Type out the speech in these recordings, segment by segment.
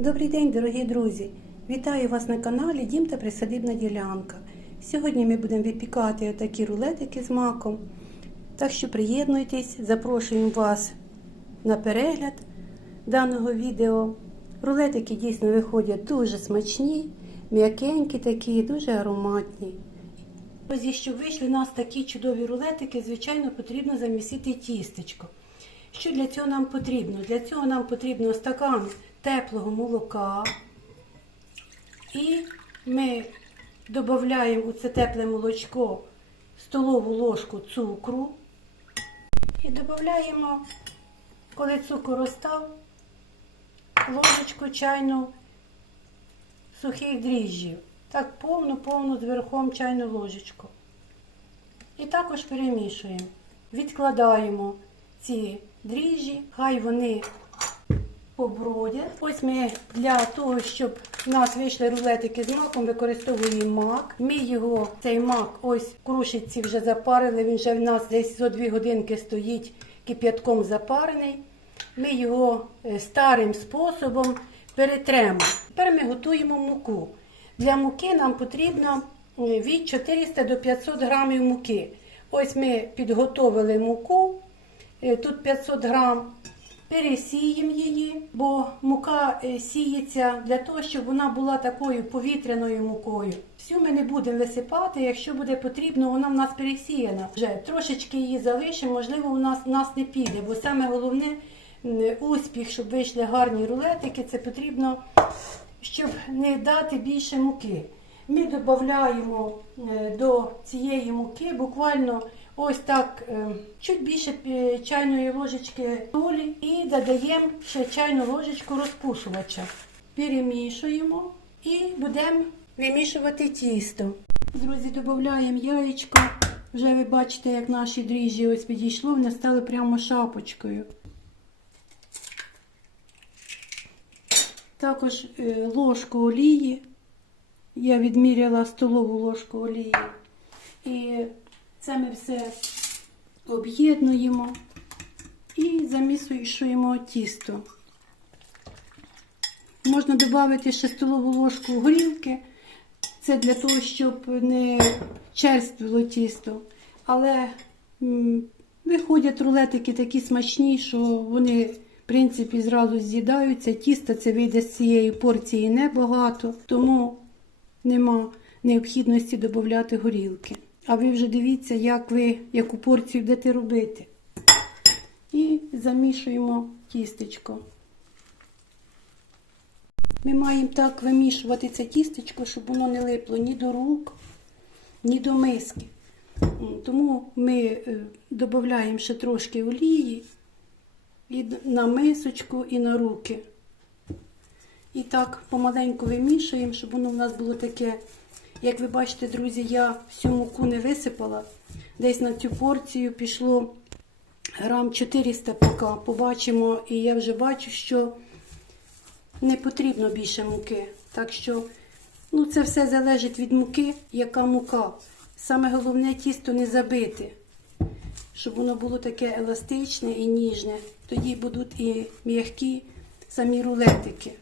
Добрий день, дорогі друзі! Вітаю вас на каналі Дім та Присадибна ділянка. Сьогодні ми будемо випікати отакі рулетики з маком. Так що приєднуйтесь, запрошуємо вас на перегляд даного відео. Рулетики дійсно виходять дуже смачні, м'якенькі такі, дуже ароматні. Ось, щоб вийшли у нас такі чудові рулетики, звичайно, потрібно замісити тістечко. Що для цього нам потрібно? Для цього нам потрібно стакан теплого молока. І ми додаємо у це тепле молочко столову ложку цукру. І додаємо, коли цукор розстав, ложечку чайну сухих дріжджів. Так повну-повну зверхом чайну ложечку. І також перемішуємо. Відкладаємо ці дріжджі, хай вони побродять. Ось ми для того, щоб у нас вийшли рулетики з маком, використовуємо мак. Ми його, цей мак, ось крушиці вже запарили. Він вже в нас десь за 2 годинки стоїть кип'ятком запарений. Ми його е, старим способом перетремо. Тепер ми готуємо муку. Для муки нам потрібно е, від 400 до 500 грамів муки. Ось ми підготовили муку. Е, Тут 500 грам. Пересіємо її, бо мука е, сіється для того, щоб вона була такою повітряною мукою. Всю ми не будемо висипати, якщо буде потрібно, вона в нас пересіяна. Вже трошечки її залишимо, можливо, у нас, у нас не піде, бо саме головне успіх, щоб вийшли гарні рулетики, це потрібно, щоб не дати більше муки. Ми додаємо е, до цієї муки буквально ось так е, чуть більше е, чайної ложечки солі і додаємо ще чайну ложечку розпушувача. Перемішуємо і будемо вимішувати тісто. Друзі, додаємо яєчко. Вже ви бачите, як наші дріжджі ось підійшло, вони стали прямо шапочкою. Також е, ложку олії. Я відміряла столову ложку олії. І це ми все об'єднуємо і замісуємо тісто. Можна додати ще столову ложку горілки. Це для того, щоб не черствило тісто. Але виходять рулетики такі смачні, що вони, в принципі, зразу з'їдаються. Тісто це вийде з цієї порції небагато, тому нема необхідності додати горілки. А ви вже дивіться, як ви яку порцію будете робити. І замішуємо тістечко. Ми маємо так вимішувати це тістечко, щоб воно не липло ні до рук, ні до миски. Тому ми е, додаємо ще трошки олії і на мисочку, і на руки. І так помаленьку вимішуємо, щоб воно в нас було таке. Як ви бачите, друзі, я всю муку не висипала. Десь на цю порцію пішло грам 400 поки. Побачимо, і я вже бачу, що не потрібно більше муки. Так що ну, це все залежить від муки, яка мука. Саме головне тісто не забити, щоб воно було таке еластичне і ніжне. Тоді будуть і м'які самі рулетики.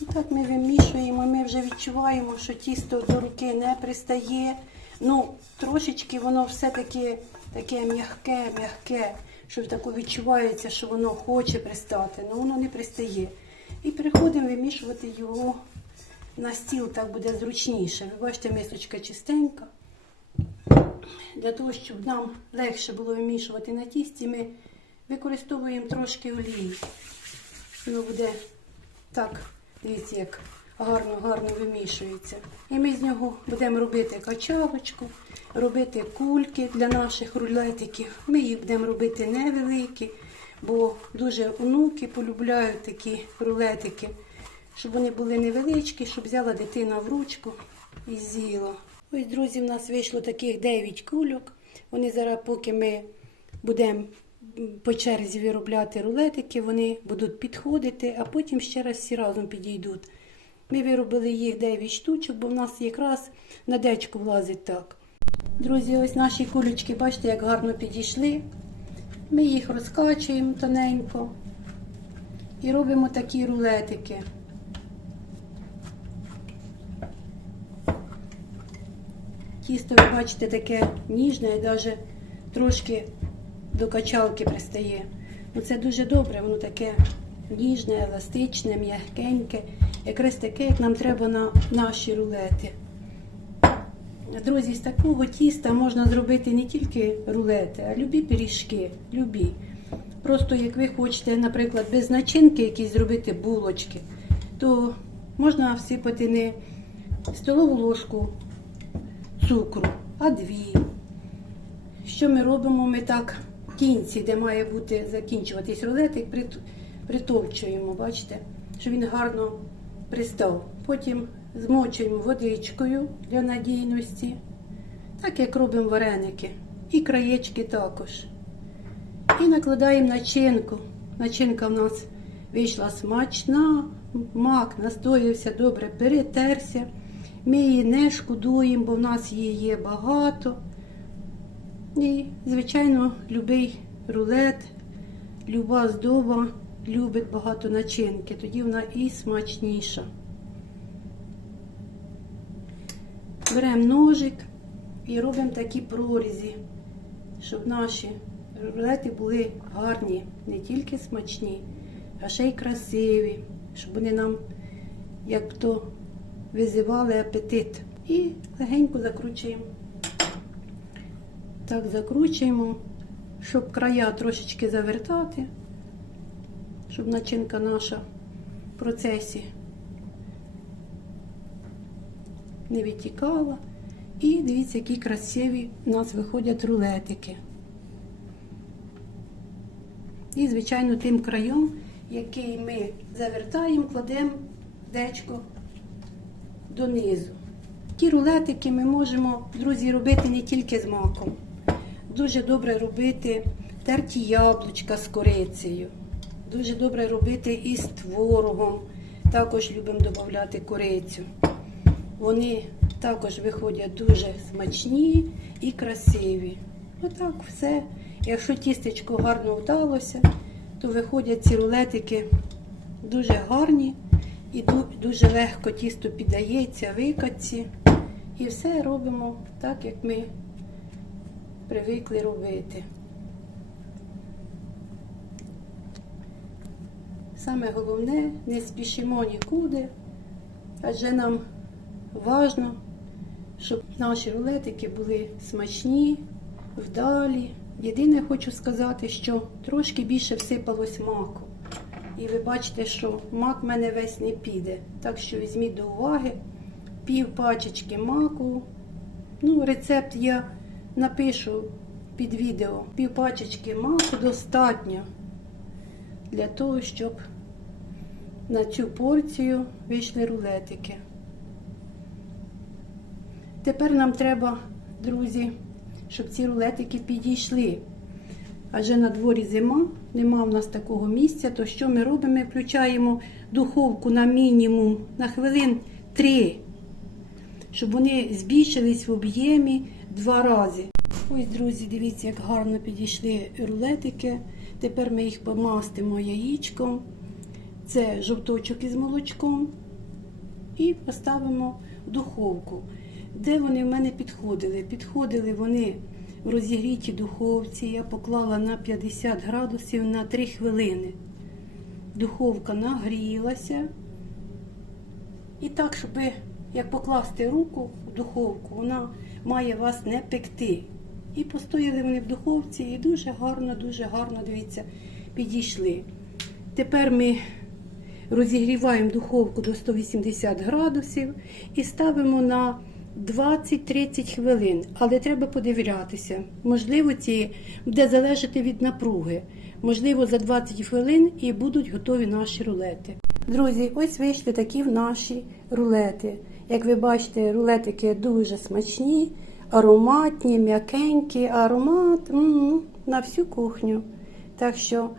І так ми вимішуємо, ми вже відчуваємо, що тісто до руки не пристає. Ну, трошечки воно все-таки таке м'яке, м'яке, що тако відчувається, що воно хоче пристати, але воно не пристає. І переходимо вимішувати його на стіл, так буде зручніше. Ви бачите, мисочка чистенька. Для того, щоб нам легше було вимішувати на тісті, ми використовуємо трошки олії. Воно буде так, дивіться, як гарно-гарно вимішується. І ми з нього будемо робити качалочку, робити кульки для наших рулетиків. Ми їх будемо робити невеликі, бо дуже онуки полюбляють такі рулетики, щоб вони були невеличкі, щоб взяла дитина в ручку і з'їла. Ось, друзі, в нас вийшло таких 9 кульок. Вони зараз, поки ми будемо по черзі виробляти рулетики, вони будуть підходити, а потім ще раз всі разом підійдуть. Ми виробили їх 9 штучок, бо в нас якраз на дечку влазить так. Друзі, ось наші кулечки, бачите, як гарно підійшли. Ми їх розкачуємо тоненько і робимо такі рулетики. Тісто, ви бачите, таке ніжне і навіть трошки до качалки пристає. Ну, це дуже добре, воно таке ніжне, еластичне, м'якеньке. Якраз таке, як нам треба на наші рулети. Друзі, з такого тіста можна зробити не тільки рулети, а любі пиріжки. Любі. Просто як ви хочете, наприклад, без начинки якісь зробити булочки, то можна всипати не столову ложку цукру, а дві. Що ми робимо? Ми так кінці, де має бути закінчуватись рулетик, притовчуємо, бачите, щоб він гарно пристав. Потім змочуємо водичкою для надійності, так як робимо вареники. І краєчки також. І накладаємо начинку. Начинка в нас вийшла смачна, мак настоявся добре, перетерся. Ми її не шкодуємо, бо в нас її є багато. І, звичайно, любий рулет, люба здоба любить багато начинки, тоді вона і смачніша. Беремо ножик і робимо такі прорізі, щоб наші рулети були гарні, не тільки смачні, а ще й красиві, щоб вони нам, як то, визивали апетит. І легенько закручуємо. Так, закручуємо, щоб края трошечки завертати, щоб начинка наша в процесі не відтікала. І дивіться, які красиві у нас виходять рулетики. І, звичайно, тим краєм, який ми завертаємо, кладемо дечко донизу. Ті рулетики ми можемо, друзі, робити не тільки з маком. Дуже добре робити терті яблучка з корицею. Дуже добре робити і з творогом. Також любимо додати корицю. Вони також виходять дуже смачні і красиві. Отак все. Якщо тістечко гарно вдалося, то виходять ці рулетики дуже гарні і дуже легко тісто піддається, викатці. І все робимо так, як ми привикли робити. Саме головне, не спішимо нікуди, адже нам важно, щоб наші рулетики були смачні, вдалі. Єдине хочу сказати, що трошки більше всипалось маку. І ви бачите, що мак в мене весь не піде. Так що візьміть до уваги пів пачечки маку. Ну, рецепт я напишу під відео. Пів пачечки маку достатньо для того, щоб на цю порцію вийшли рулетики. Тепер нам треба, друзі, щоб ці рулетики підійшли. Адже на дворі зима, нема в нас такого місця, то що ми робимо? Ми включаємо духовку на мінімум на хвилин 3, щоб вони збільшились в об'ємі два рази. Ось, друзі, дивіться, як гарно підійшли рулетики. Тепер ми їх помастимо яєчком. Це жовточок із молочком. І поставимо в духовку. Де вони в мене підходили? Підходили вони в розігрітій духовці. Я поклала на 50 градусів на 3 хвилини. Духовка нагрілася. І так, щоб як покласти руку в духовку, вона має вас не пекти. І постояли вони в духовці і дуже гарно, дуже гарно, дивіться, підійшли. Тепер ми розігріваємо духовку до 180 градусів і ставимо на 20-30 хвилин. Але треба подивлятися. Можливо, ці буде залежати від напруги. Можливо, за 20 хвилин і будуть готові наші рулети. Друзі, ось вийшли такі наші рулети. Як ви бачите, рулетики дуже смачні, ароматні, м'якенькі, аромат м-м, на всю кухню. Так що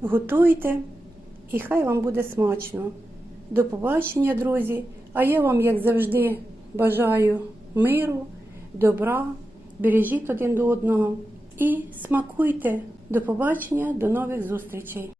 готуйте і хай вам буде смачно. До побачення, друзі! А я вам, як завжди, бажаю миру, добра, бережіть один до одного і смакуйте. До побачення, до нових зустрічей!